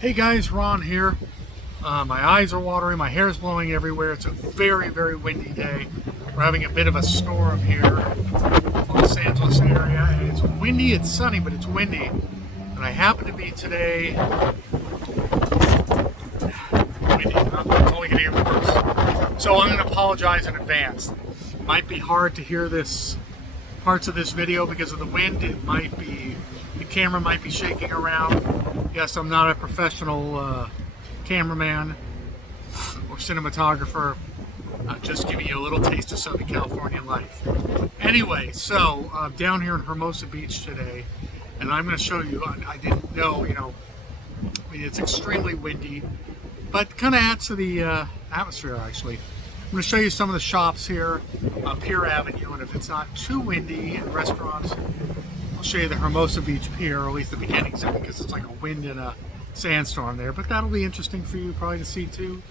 Hey guys, Ron here. My eyes are watering, my hair is blowing everywhere. It's a very, very windy day. We're having a bit of a storm here in the Los Angeles area. And it's windy, it's sunny, but it's windy. And I happen to be today windy. I'm only getting worse. So I'm going to apologize in advance. It might be hard to hear parts of this video because of the wind. The camera might be shaking around. Yes, I'm not a professional cameraman or cinematographer. Just giving you a little taste of Southern California life. Anyway, so down here in Hermosa Beach today, and I'm going to show you, I didn't know, it's extremely windy, but kind of adds to the atmosphere actually. I'm going to show you some of the shops here on Pier Avenue, and if it's not too windy and restaurants, I'll show you the Hermosa Beach-Pier, or at least the beginnings of it, because it's like a wind and a sandstorm there. But that'll be interesting for you probably to see too,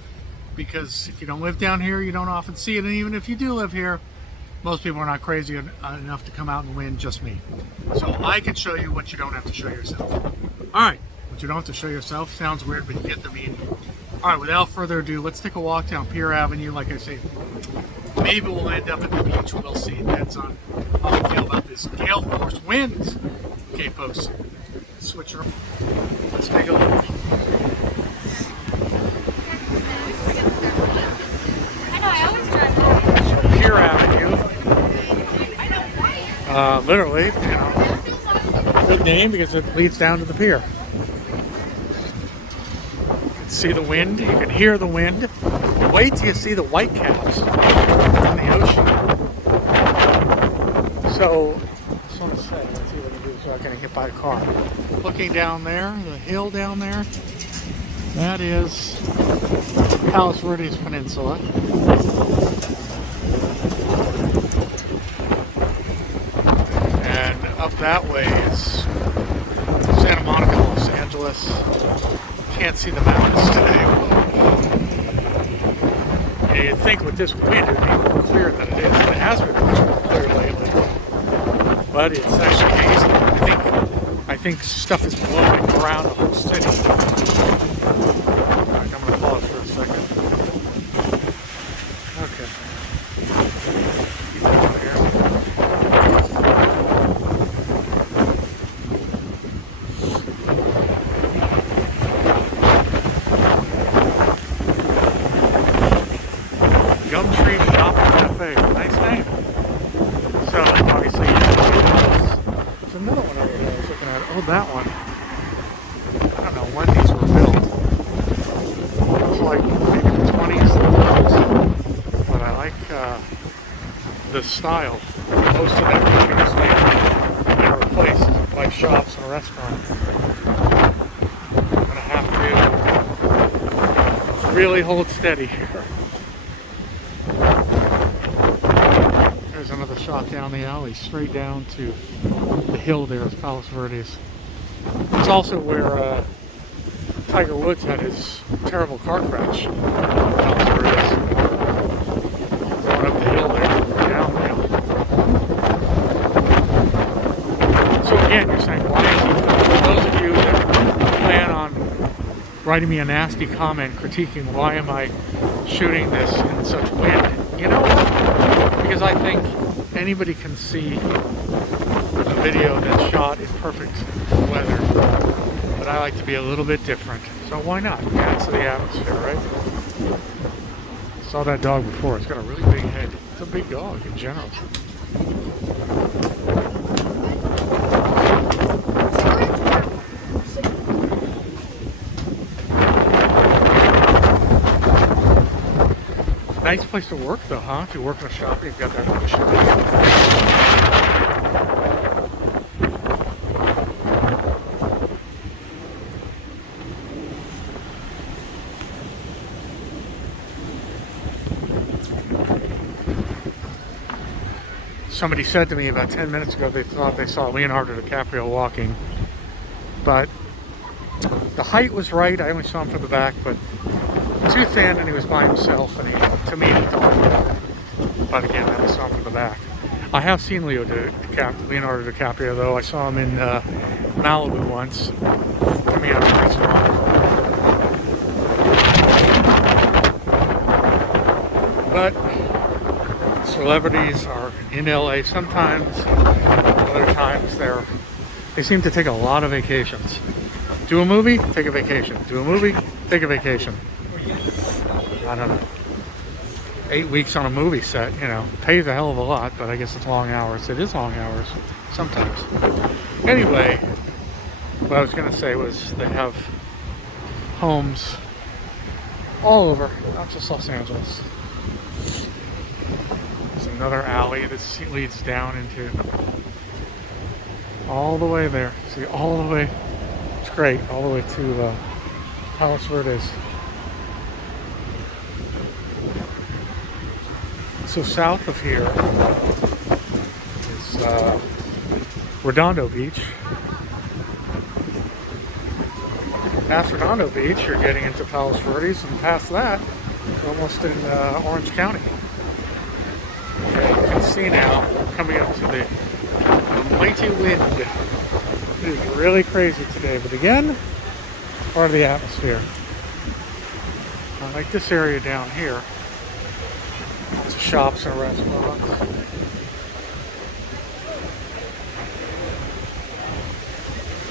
because if you don't live down here, you don't often see it. And even if you do live here, most people are not crazy enough to come out in the wind, just me. So I can show you what you don't have to show yourself. All right, what you don't have to show yourself sounds weird, but you get the meaning. All right, without further ado, let's take a walk down Pier Avenue. Like I say, maybe we'll end up at the beach. We'll see. Depends on how we feel about this gale force winds. Okay, folks, switch her. Let's take a look. Pier Avenue. Literally, good name because it leads down to the pier. You can see the wind. You can hear the wind. Wait till you see the whitecaps in the ocean. So, I just want to say, let's see what I can do so I'm not getting hit by a car. Looking down there, the hill down there, that is Palos Verdes Peninsula. And up that way is Santa Monica, Los Angeles. Can't see the mountains today. You'd think with this wind it would be more clear than it is, and it has been much more clear lately. But it's actually hazy. I think stuff is blowing around the whole city. Alright, I'm going to pause for a second. Okay. Keep going here. Gumtree Shop Cafe. Nice name. So, obviously, there's another one over there I was looking at. Oh, that one. I don't know when these were built. Looks like maybe the 20s and 30s. But I like the style. Most of them are replaced by shops and restaurants. I'm going to have to really hold steady here. There's another shot down the alley, straight down to the hill there of Palos Verdes. It's also where Tiger Woods had his terrible car crash. Palos Verdes. Going up the hill there, down the hill. So again, you're saying, why is he filming? For those of you that plan on writing me a nasty comment critiquing why am I shooting this in such wind, you know what? Because I think anybody can see a video that's shot in perfect weather, but I like to be a little bit different. So why not? It adds to the atmosphere, right? Saw that dog before. It's got a really big head. It's a big dog in general. Nice place to work though, huh? If you work in a shop, you've got that ocean. Somebody said to me about 10 minutes ago they thought they saw Leonardo DiCaprio walking, but the height was right. I only saw him from the back, but too thin, and he was by himself, and to me he thought, but again, I only saw him from the back. I have seen Leonardo DiCaprio though. I saw him in Malibu once, coming out of a restaurant. celebrities are in LA sometimes, other times they seem to take a lot of vacations. Do a movie, take a vacation. Do a movie, take a vacation. I don't know. 8 weeks on a movie set, you know, pays a hell of a lot, but I guess it's long hours. It is long hours sometimes. Anyway, what I was going to say was they have homes all over, not just Los Angeles. There's another alley that leads down into all the way there. See, all the way. It's great, all the way to Palos Verdes. So south of here is Redondo Beach. Past Redondo Beach, you're getting into Palos Verdes, and past that, you're almost in Orange County. Okay, you can see now, coming up to the mighty wind. It is really crazy today, but again, part of the atmosphere. I like this area down here. Lots of shops and restaurants.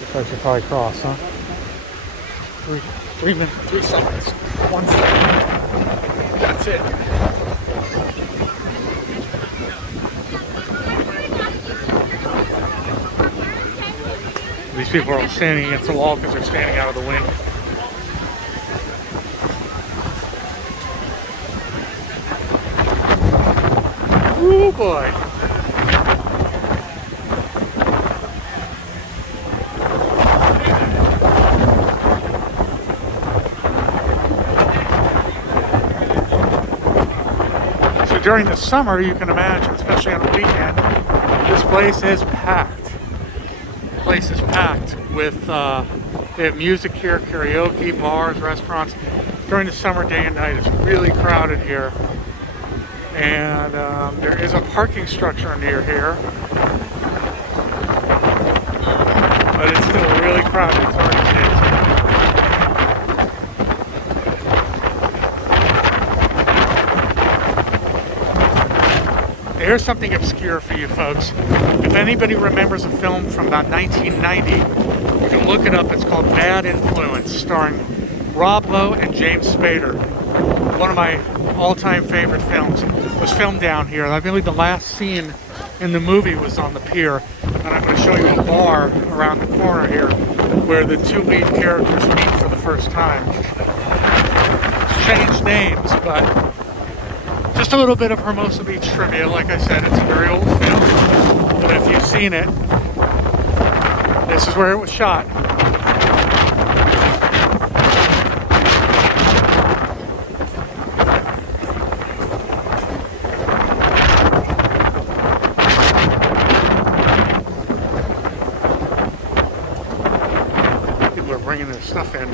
Looks like I should probably cross, huh? 3 minutes, 3 seconds, 1 second. That's it. These people are all standing against the wall because they're standing out of the wind. Oh boy. So during the summer, you can imagine, especially on the weekend, this place is packed. The place is packed with, they have music here, karaoke, bars, restaurants. During the summer, day and night, it's really crowded here. And there is a parking structure near here, but it's still really crowded. It's hard to get into. Here's something obscure for you folks. If anybody remembers a film from about 1990, you can look it up. It's called Bad Influence, starring Rob Lowe and James Spader. One of my all-time favorite films. Was filmed down here. I believe the last scene in the movie was on the pier, and I'm going to show you a bar around the corner here where the 2 lead characters meet for the first time. It's changed names, but just a little bit of Hermosa Beach trivia. Like I said, it's a very old film, but if you've seen it, this is where it was shot. Bringing their stuff in.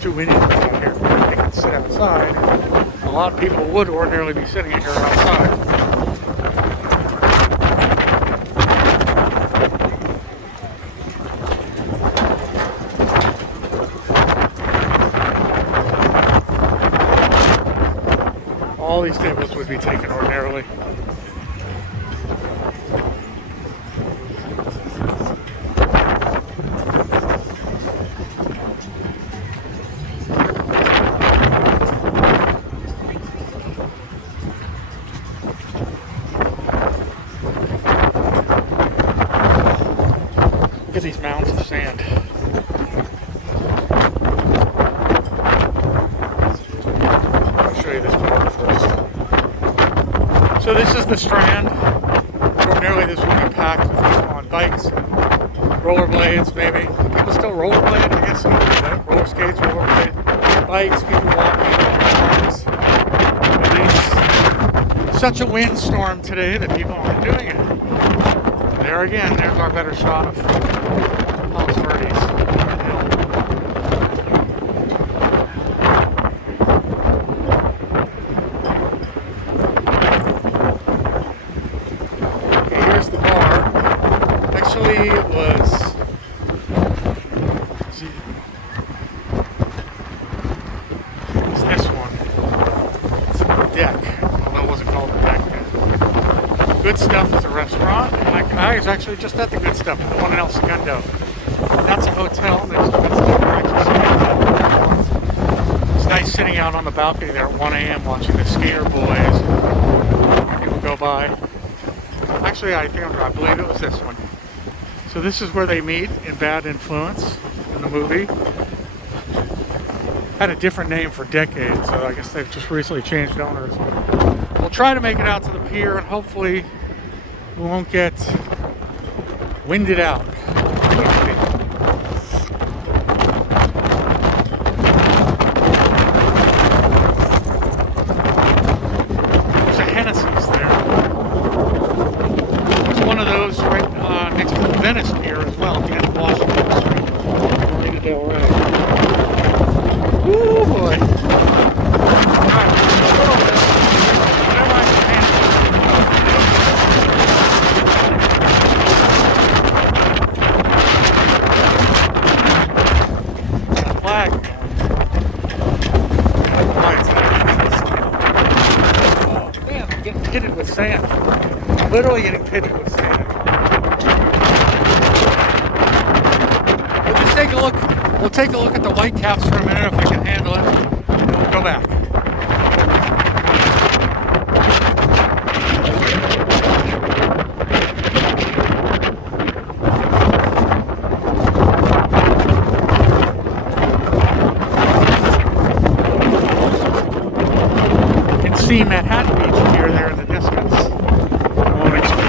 Too windy out here. They can sit outside. A lot of people would ordinarily be sitting here outside. All these tables would be taken ordinarily. Look at these mounds of sand. I'll show you this part first. So this is the Strand. Ordinarily this would be packed with people on bikes, rollerblades maybe. People still rollerblade, I guess. Roller skates, rollerblade, bikes, people walking, cars. But it's such a windstorm today that people aren't doing it. There again, there's our better shot of Palos Verdes. Okay, here's the bar. Actually, it was... It's this one. It's a deck. Although it wasn't called a deck then. Good Stuff is a restaurant. I was actually just at the Good Stuff, the one in El Segundo. That's a hotel. There's Good Stuff. We're actually staying. It's nice sitting out on the balcony there at 1 a.m. watching the skater boys. People go by. Actually, I believe it was this one. So this is where they meet in Bad Influence in the movie. Had a different name for decades, so I guess they've just recently changed owners. We'll try to make it out to the pier, and hopefully we won't get winded out. There's a Hennessy's there. There's one of those right next to the Venice Pier as well, at the end of Washington Street, Marina del Rey. Woo boy! Alright, whatever I can handle. Got a flag going. Oh man, I'm getting pitted with sand. I'm literally getting pitted with sand. We'll just take a look. We'll take a look at the whitecaps for a minute if I can handle it, and then we'll go back. You can see Manhattan Beach-Pier there in the distance. I won't explain.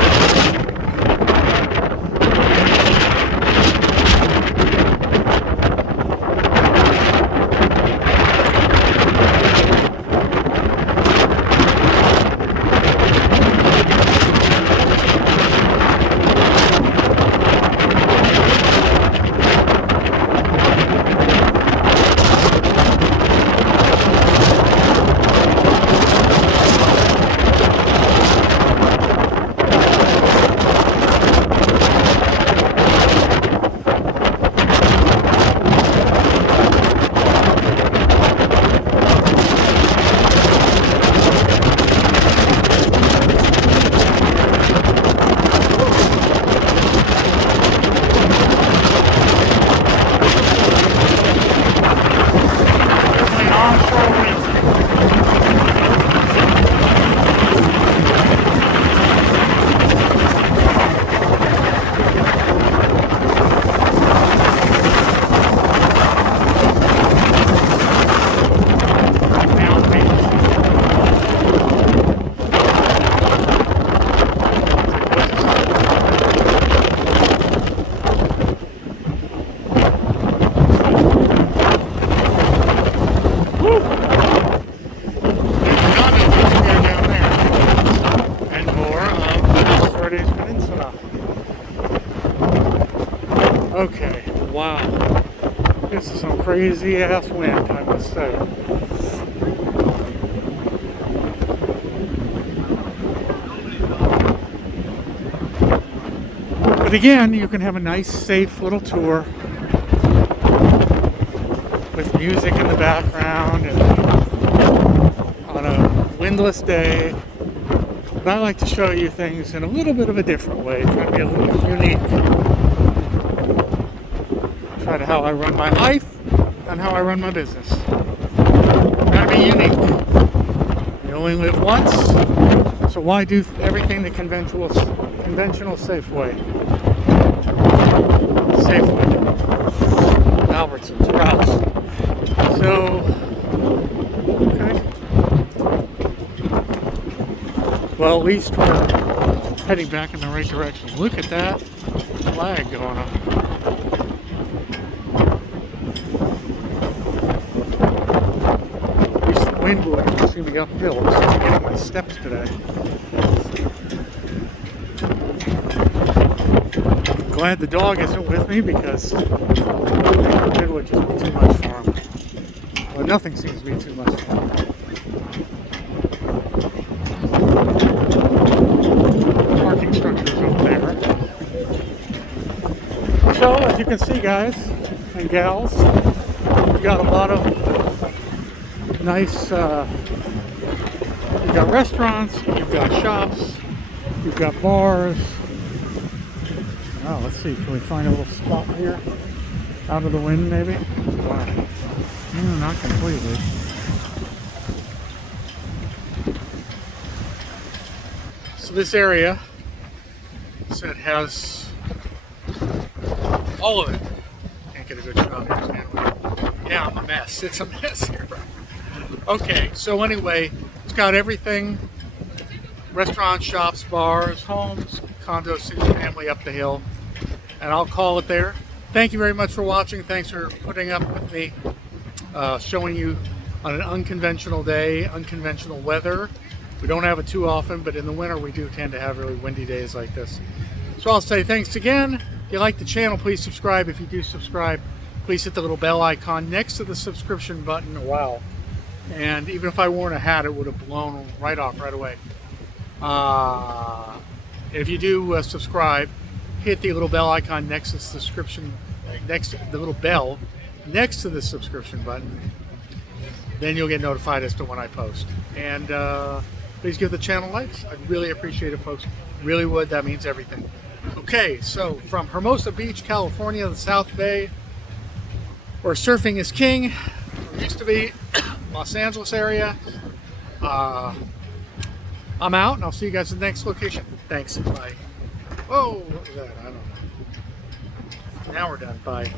Okay, wow. This is some crazy ass wind, I must say. But again, you can have a nice, safe little tour with music in the background and on a windless day. But I like to show you things in a little bit of a different way, try to be a little unique. Try to how I run my life and how I run my business. Try to be unique. You only live once, so why do everything the conventional safe way? Safe way. Albertsons, Ralph's. So, okay. Well, at least we're heading back in the right direction. Look at that flag going up. Wind blowing pushing me uphill. I'm getting my steps today. I'm glad the dog isn't with me because I think it would just be too much for him. Well, nothing seems to be too much for him. The parking structure is over there. So, as you can see, guys and gals, we've got a lot of nice, you've got restaurants, you've got shops, You've got bars. Oh, let's see. Can we find a little spot here? Out of the wind, maybe? Wow. No, not completely. So this area, so it has all of it. Can't get a good shot here, Stan. Yeah, I'm a mess. It's a mess here. Okay, so anyway, it's got everything. Restaurants, shops, bars, homes, condos, single family up the hill. And I'll call it there. Thank you very much for watching. Thanks for putting up with me, showing you on an unconventional day, unconventional weather. We don't have it too often, but in the winter we do tend to have really windy days like this. So I'll say thanks again. If you like the channel, please subscribe. If you do subscribe, please hit the little bell icon next to the subscription button. Wow. And even if I worn a hat, it would have blown right off right away. If you do subscribe, hit the little bell icon next to the subscription, next to the little bell next to the subscription button. Then you'll get notified as to when I post. And please give the channel likes. I'd really appreciate it, folks. Really would. That means everything. Okay, so from Hermosa Beach, California, the South Bay, where surfing is king, or used to be, Los Angeles area. I'm out, and I'll see you guys at the next location. Thanks. Bye. Whoa, what was that? I don't know. Now we're done. Bye.